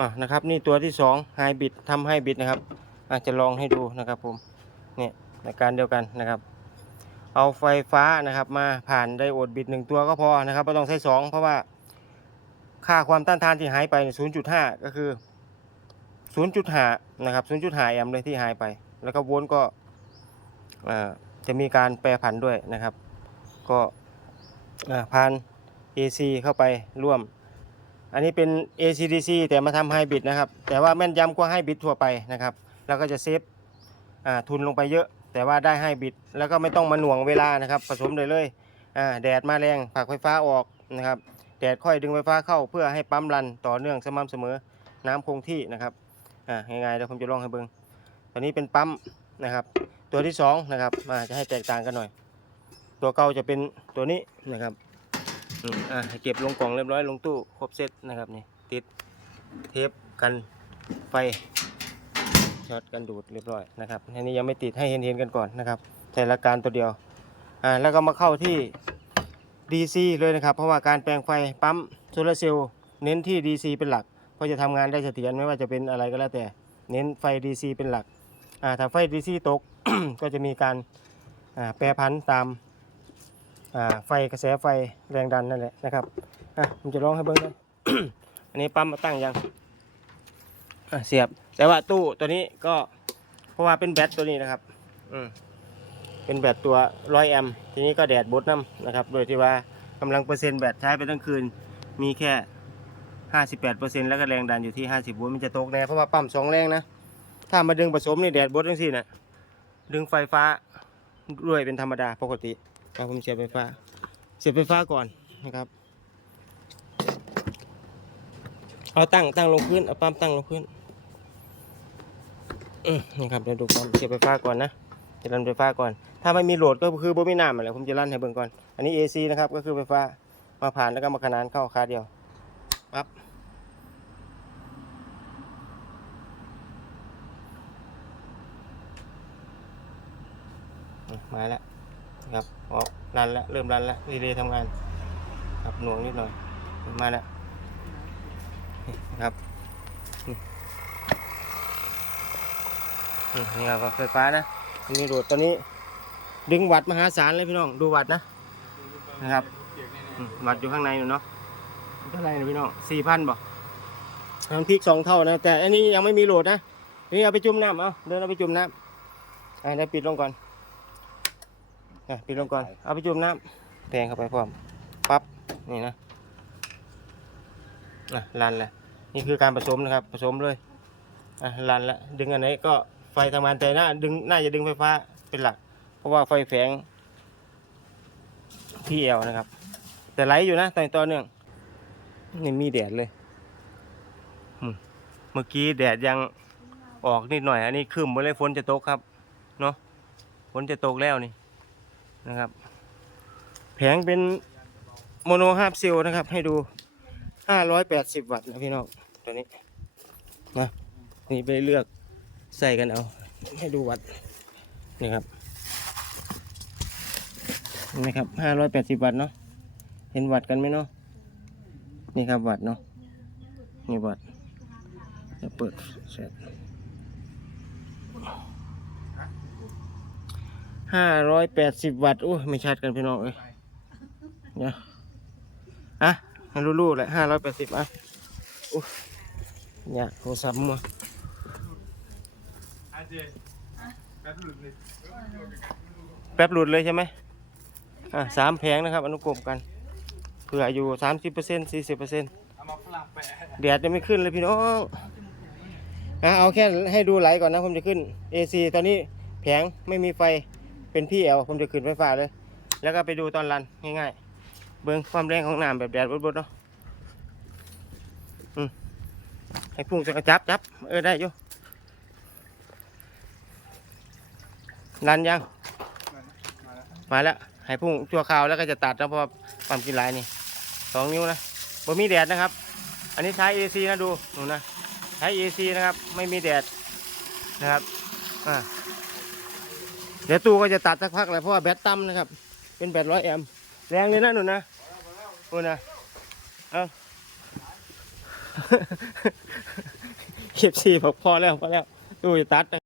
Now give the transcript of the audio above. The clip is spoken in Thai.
อะนะครับนี่ตัวที่สองไฮบิดทำให้บิดนะครับอาจจะลองให้ดูนะครับผมเนี่ยในการเดียวกันนะครับ เอาไฟฟ้านะครับมาผ่านไดโอดบิดหนึ่งตัวก็พอนะครับไม่ต้องใช้สองเพราะว่าค่าความต้านทานที่หายไปศูนย์จุดห้าก็คือศูนย์จุดห้านะครับศูนย์จุดหาแอมป์เลยที่หายไป แล้วก็โวลต์ก็จะมีการแปรผันด้วยนะครับ ก็อ่าผ่าน AC เข้าไปร่วม อันนี้เป็น ACDC แต่มาทำไฮบริดนะครับ แต่ว่าแม่นยำกว่าไฮบริดทั่วไปนะครับแล้วก็จะเซฟทุนลงไปเยอะ แต่ว่าได้ไฮบริดแล้วก็ไม่ต้องมาหน่วงเวลานะครับ ผสมเลยเลยแดดมาแรงผักไฟฟ้าออกนะครับแดดค่อยดึงไฟฟ้าเข้าเพื่อให้ปั๊มรันต่อเนื่องสม่ำเสมอน้ำคงที่นะครับง่ายๆเดี๋ยวผมจะลองให้เบิ่งตัวนี้เป็นปั๊มนะครับ ตัวที่สองนะครับอ่าจะให้แตกต่างกันหน่อย ตัวเก่าจะเป็นตัวนี้นะครับ อืมอ่าให้เก็บลงกล่องเรียบร้อยลงตู้ครบเซตนะครับนี่ติดเทปกันไฟช็อตกันดูดเรียบร้อยนะครับอันนี้ยังไม่ติดให้เห็นๆกันก่อนนะครับใช้หลักการตัวเดียวอ่าแล้วก็มาเข้าที่ DC เลยนะครับ เพราะว่าการแปลงไฟปั๊มโซลาร์เซลล์เน้นที่ DC เป็นหลัก เพราะจะทำงานได้เสถียรไม่ว่าจะเป็นอะไรก็แล้วแต่ เน้นไฟ DC เป็นหลักอ่าถ้าไฟ DC ตก ก็จะมีการอ่าแปรผันตาม ไฟกระแสไฟแรงดันนั่นแหละนะครับอะผมจะลองให้เบิ้งเลยอันนี้ปั๊มมาตั้งยังอะเสียบแต่ว่าตู้ตัวนี้ก็เพราะว่าเป็นแบตตัวนี้นะครับ อืมเป็นแบตตัว100แอมทีนี้ก็แดดบดน้ำนะครับ โดยที่ว่ากำลังเปอร์เซ็นต์แบตใช้ไปทั้งคืนมีแค่58%แล้วก็แรงดันอยู่ที่50โวลต์มันจะตกแน่เพราะว่าปั๊มสองแรงนะถ้ามาดึงผสมนี่แดดบดทั้งสิ้นนะดึงไฟฟ้าด้วยเป็นธรรมดาปกติ เอาผมเสียบไฟฟ้า เสียบไฟฟ้าก่อนนะครับ เอาตั้งตั้งลงพื้น เอาปั๊มตั้งลงพื้นนี่ครับเดี๋ยวดูปั๊มเสียบไฟฟ้าก่อนนะจะรันไฟฟ้าก่อน ถ้าไม่มีโหลดก็คือบ่มีน้ำอะไรผมจะรันให้เบิ่งก่อน อันนี้ AC นะครับ ก็คือไฟฟ้า มาผ่านแล้วก็มาขนานเข้าคาเดียวปั๊บมาแล้ว ครับออกรันแล้วเริ่มรันแล้วรีเลย์ทำงานครับหน่วงนิดหน่อยมาแล้วครับนี่ครับไฟฟ้านะมีโหลดตอนนี้ ดึงวัดมหาศาลเลยพี่น้องดูวัดนะนะครับวัดอยู่ข้างในอยู่เนาะเท่าไรนะพี่น้องสี่พันบอกมันพริกสองเท่านะ แต่อันนี้ยังไม่มีโหลดนะนี่เอาไปจุ่มน้ำเอาเดินเอาไปจุ่มน้ำอ่าได้ปิดลงก่อน อะปิดลงก่อน เอาไปจุ่มน้ำแทงเข้าไปพร้อม ปั๊บ นี่นะอะรันเลยนี่คือการผสมนะครับ ผสมเลยอะรันละ ดึงอันไหนก็ไฟทำงานแต่หน้าดึงน่าจะดึงไฟฟ้าเป็นหลัก เพราะว่าไฟแฝงที่เอวนะครับ แต่ไหลอยู่นะตอนต่อเนื่องนี่มีแดดเลยอืมเมื่อกี้แดดยังออกนิดหน่อย อันนี้ครึ้มหมดเลยฝนจะตกครับ เนาะฝนจะตกแล้วนี่ นะครับ แผงเป็นโมโนฮาร์ปเซลนะครับ ให้ดู580วัตต์นะพี่น้องตัวนี้นะนี่ไปเลือกใส่กันเอา ให้ดูวัตต์นี่ครับนี่ครับห้าร้อยแปดสิบวัตต์เนาะเห็นวัตต์กันไหมเนาะนี่ครับวัตต์เนาะนี่วัตต์จะเปิดเสร็จ ห้าร้อยแปดสิบวัตต์โอ้ไม่ชัดกันพี่น้องเอ้ยเนี่ยอะรู้ๆเลยห้าร้อยแปดสิบอะโอ้เนี่ยโทรศัพท์มัวแป๊บหลุดเลยใช่ไหมอะสามแผงนะครับอนุกรมกันเผื่ออยู่สามสิบเปอร์เซ็นต์สี่สิบเปอร์เซ็นต์แดดยังไม่ขึ้นเลยพี่น้องอะเอาแค่ให้ดูไหลก่อนนะผมจะขึ้น AC ตอนนี้แผงไม่มีไฟ เป็นพี่เอลผมจะขึ้นไฟฟ้าเลย แล้วก็ไปดูตอนรันง่ายๆ เบิ้งความแรงของน้ำแบบแดดบดๆเนาะอืมให้พุ่งจะกระจับจับเออได้อยู่รันยัง มาแล้วให้พุ่งชั่วคราวแล้วก็จะตัดแล้วเพราะความกินหลายนี่สองนิ้วนะบ่มีแดดนะครับ อันนี้ใช้ AC นะดูหนูนะใช้ AC นะครับ ไม่มีแดดนะครับอ่า เดี๋ยวตู้ก็จะตัดสักพักแหละเพราะว่าแบตต่ำนะครับ เป็นแบตร้อยแอมแรงเลยนะหนูนะหนูนะเอาเก็บซีบอกพอแล้วพอแล้วดูจะตัด